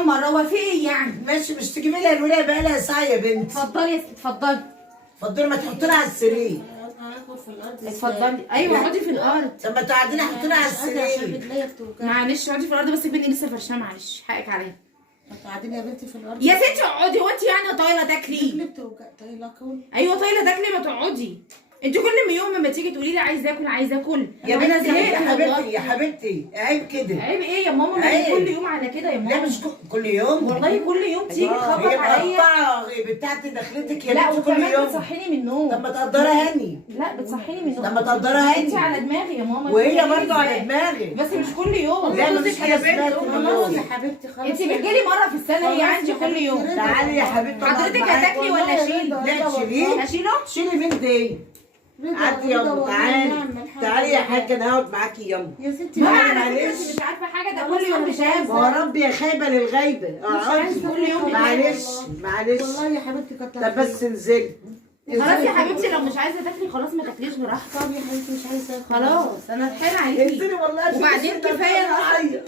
كم مره، هو في ايه يعني؟ ماشي، مش تجيبي لها الولايه بقى لها ساعه يا بنتي. اتفضلي يا ستي اتفضلي. اتفضلي، ما تحطينا على السرير. اتفضلي. ايوه اقعدي في الارض. طب ما تقعدينا حطينا على السرير. معلش اقعدي في الارض، بس ابني لسه فرشاه، معلش حقك عليا. قاعدين يا بنتي في الارض يا ستي اقعدي، هو انت يعني طايله تاكلي؟ رجلي بتوجع. طايله كل ايوه طايله تاكلي، ما تقعدي. انت كل يوم لما تيجي تقولي لي عايزه اكل عايزه اكل، يا انا بنتي يا زهقت والله. حبيبتي يا حبيبتي، عيب كده. عيب ايه يا ماما؟ ما هي عيب. كل يوم على كده يا لا ماما. مش كل يوم. والله كل يوم تيجي تخبط هي عليا. مقطعه بتاعتي دخلتك يا لا بنتي كل وكمان يوم. بتصحيني من النوم. طب ما تقدرها هاني. لا بتصحيني من النوم. طب ما تقدرها انت هاني. على دماغي يا ماما. وهي انت برضه على ازاي؟ دماغي. بس مش كل يوم. لا جوزك مش يا كده، بنت كل خلاص يوم. يا حبيبتي خلاص. انت بتجيلي مره في السنه، هي عندي كل يوم. تعالي يا حبيبتي. حضرتك هتاكلي ولا اشيل؟ لا تشيليه. اشيله؟ شيلي من دي. عدي يلا تعالي. تعالي يا حاجه انا هقعد معاكي يلا. يا ستي ما تعالي على فكره معلش. انت مش عارفه حاجه، ده كل يوم بشام. ما هو ربي يا خايبه للغيبه. اقعدي كل يوم معلش معلش. والله يا حبيبتي كتر طب بس انزلي. خلاص يا حبيبتي، لو مش عايزه تاكلي خلاص ما تاكليش براحتك. طب يا حبيبتي مش عايزه اكل. خلاص انا اتحايل عليكي. انزلي والله عشان وبعدين الست كفايه هتعيط.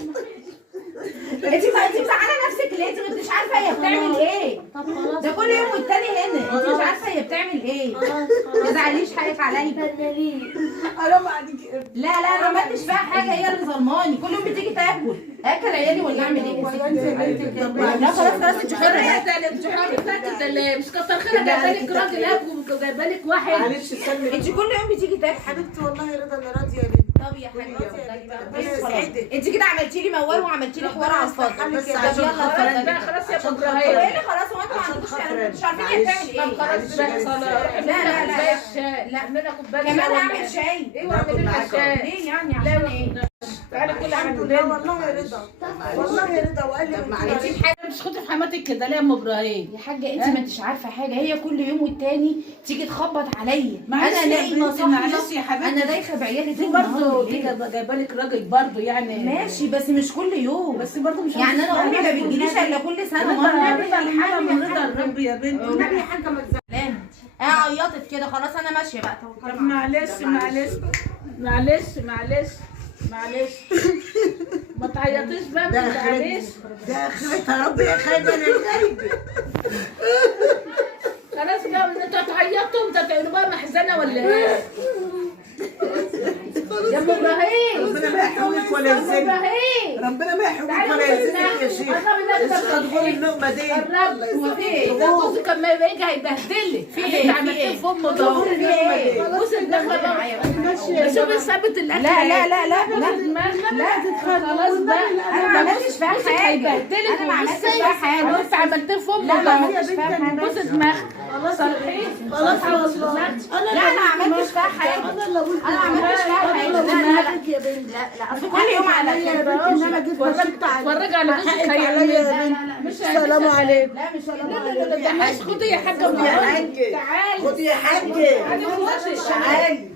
انت مزعله نفسك ليه؟ انت ما انتش عارفه هي بتعمل ايه. طب خلاص ده كل يوم والتاني هنا، انت مش عارفه هي بتعمل ايه. خلاص ما تزعليش حقك عليا. حرام عليكي. لا انا ما عملتش فيها حاجه، هي اللي ظلماني. كل يوم بتيجي تاكل اكل عيالي ولا اعمل ايه؟ لا خلاص انت حره بقى. انت حرة بتاعت مش كتر خيرك، جايبالك راجل ابو وجايبالك واحد. معلش استني. انت كل يوم بتيجي تاكل. حبيبتي والله رضا انا راضيه يا بنتي. طب يا حبيبتي ربنا يسعدك. انت كده عملتي لي موال وعملتي لي حوار على الفاضي. بس طب عشان يلا خاطر اتفضلي. بقى خلاص يا ابو هو ايه ابراهيم. اللي خلاص؟ هو انتوا ما عندكوش مش عارفين هي بتعمل ايه. طب خلاص بقى خلاص. لا اعمل لك كوبايه كمان شاي اعمل شاي. ايوه اعمل لك شاي. ليه يعني؟ عشان ايه؟ تعالى كل الحمد عام لله والله رضا. والله رضا وقال لي انت في حاجه مش خدي في حماتك كده ليه يا ام ابراهيم؟ يا حاجه انت ما انتش عارفه حاجه، هي كل يوم والتاني تيجي تخبط عليا. معلش انا يا نايمه بنتي، صاحيه. معلش يا حبيبتي. انا دايخه بعيالي دي طول برضه النهار دي بالليل. جايبالك راجل برضه يعني ماشي بس مش كل يوم. بس برضه مش يعني انا امي ما بتجيليش الا كل سنه مره. رضا الحاله من رضا الرب يا بنتي. النبي يا حاجه ما تزعليش. عيطت كده خلاص انا ماشيه بقى. طب معلش ما تعيطيش بقى، ما تزعليش. ده اخرتها ربي يا خايبه للغيبه. خلاص بقى انتوا تعيطوا انتوا تقولوا بقى محزنه ولا ايه؟ يا ام ابراهيم ربنا ما يحرمك ولا يا ام يزنك. ابراهيم ربنا ما يحرمك تعالي ولا بصي يزنك يا شيخ. ادخلي اللقمه دي. الرب هو في ايه؟ ده جوزك لما يجي هيبهدلك. في ايه؟ انت عملتيه في امه ده. في ايه؟ بصي الدخله بقى. شوفي ثابت الاكل. لا خلاص بقى. انا ما عملتش فيها جوزك حاجه. هيبهدلك. انا ما عملتش فيها حاجه. انت عملتيه في امه لا ما ده. عملتش فيها حاجه. بصي دماغك. صلحيه. خلاص والله. لا انا ما عملتش فيها حاجه. انا اللي قلت انا ما عملتش فيها حاجه. يا بنتي. لا اصل كل يوم على كده. ان انا جيت بشط اتفرجي على جوزك حقك عليا يا بنتي. مش السلام عليكم. لا مش ده مش خدي يا حاجه خدي يا حاجه. تعالي خدي يا حاجه. تعالي.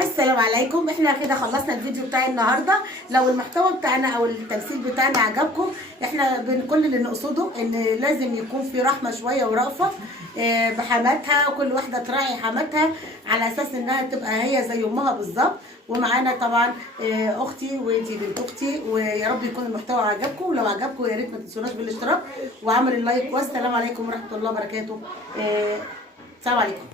السلام عليكم. احنا كده خلصنا الفيديو بتاع النهارده. لو المحتوى بتاعنا او التمثيل بتاعنا عجبكم، احنا كل اللي نقصده ان لازم يكون في رحمه شويه ورأفه بحماتها، وكل واحده تراعي حماتها على اساس انها تبقى هي زي امها بالظبط. ومعانا طبعا اختي وانتي بنت اختي، ويا رب يكون المحتوى عجبكم. ولو عجبكم يا ريت ما تنسوناش بالاشتراك وعمل اللايك. والسلام عليكم ورحمه الله وبركاته. السلام عليكم.